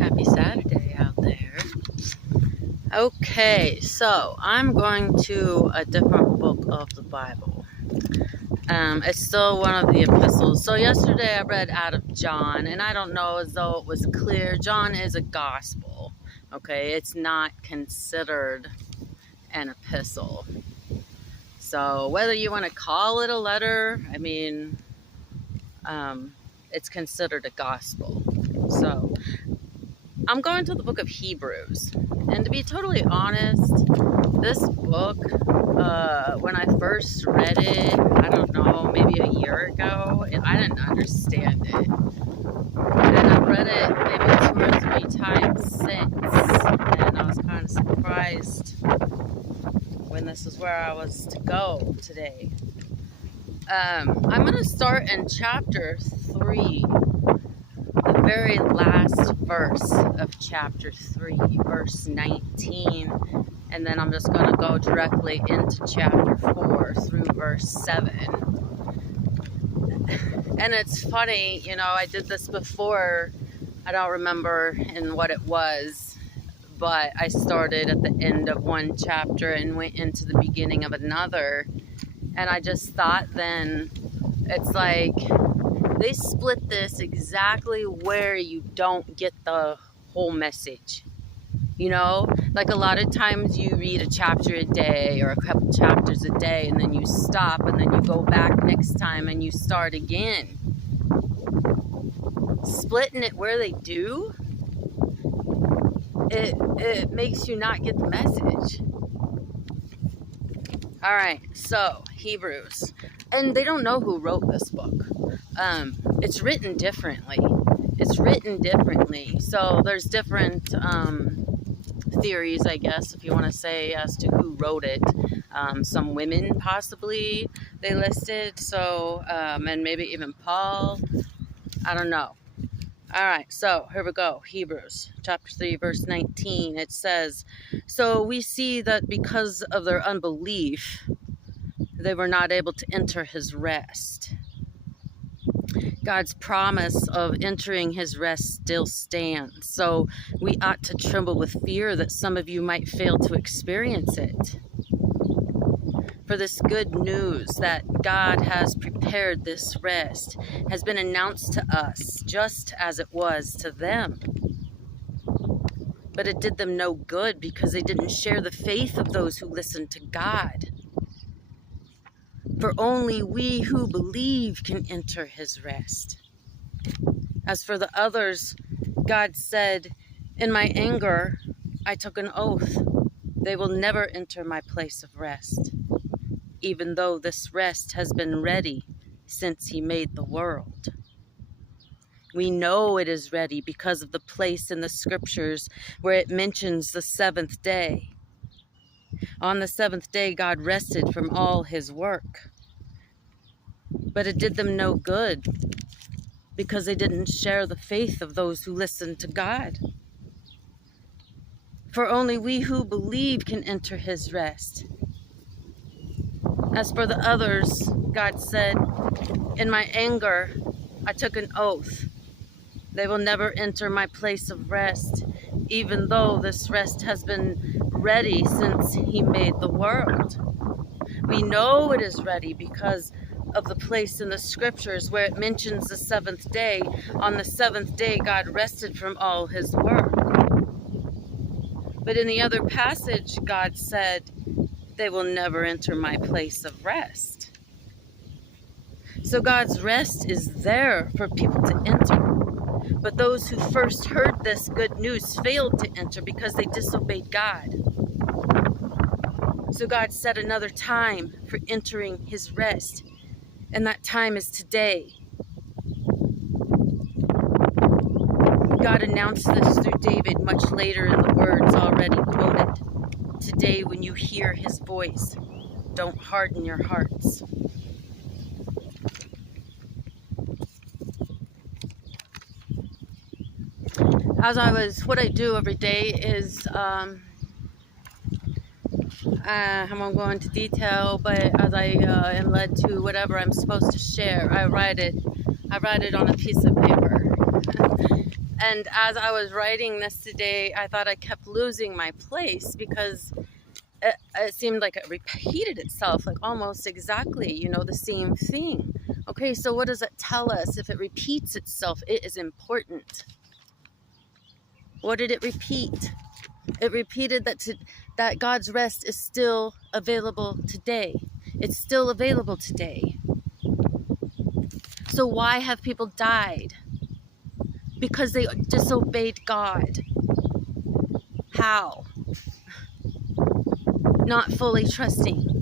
Happy Saturday out there. Okay, so I'm going to a different book of the Bible. It's still one of the epistles. So yesterday I read out of John, and I don't know as though it was clear. John is a gospel. Okay, it's not considered an epistle. So whether you want to call it a letter, it's considered a gospel. So I'm going to the book of Hebrews. And to be totally honest, this book, when I first read it, I don't know, maybe a year ago, I didn't understand it. And I've read it maybe 2 or 3 times since. And I was kind of surprised when this is where I was to go today. I'm going to start in chapter 3. The very last verse of chapter 3, verse 19, and then I'm just going to go directly into chapter 4 through verse 7. And it's funny, I did this before. I don't remember in what it was, but I started at the end of one chapter and went into the beginning of another. And I just thought then, it's like they split this exactly where you don't get the whole message. Like a lot of times you read a chapter a day or a couple chapters a day, and then you stop, and then you go back next time and you start again. Splitting it where they do, it makes you not get the message. All right, so Hebrews. And they don't know who wrote this book. It's written differently. So there's different theories, I guess, if you want to say, as to who wrote it. Some women, possibly, they listed. So, and maybe even Paul. I don't know. All right, so here we go. Hebrews chapter 3, verse 19. It says, "So we see that because of their unbelief, they were not able to enter his rest." God's promise of entering his rest still stands. So we ought to tremble with fear that some of you might fail to experience it. For this good news that God has prepared this rest has been announced to us, just as it was to them. But it did them no good because they didn't share the faith of those who listened to God. For only we who believe can enter his rest. As for the others, God said, "In my anger, I took an oath. They will never enter my place of rest, even though this rest has been ready since he made the world." We know it is ready because of the place in the scriptures where it mentions the 7th day. On the 7th day, God rested from all his work. But it did them no good because they didn't share the faith of those who listened to God. For only we who believe can enter his rest. As for the others, God said, "In my anger, I took an oath. They will never enter my place of rest, even though this rest has been ready since he made the world." We know it is ready because of the place in the scriptures where it mentions the 7th day. On the 7th day, God rested from all his work. But in the other passage, God said, "They will never enter my place of rest." So God's rest is there for people to enter. But those who first heard this good news failed to enter because they disobeyed God. So God set another time for entering his rest, and that time is today. God announced this through David much later in the words already quoted. "Today when you hear his voice, don't harden your hearts." What I do every day is, I won't go into detail, but as I am led to whatever I'm supposed to share, I write it on a piece of paper. And as I was writing this today, I thought I kept losing my place because it seemed like it repeated itself, like almost exactly, you know, the same thing. Okay, so what does it tell us? If it repeats itself, it is important. What did it repeat? It repeated that God's rest is still available today. It's still available today. So why have people died? Because they disobeyed God. How? Not fully trusting.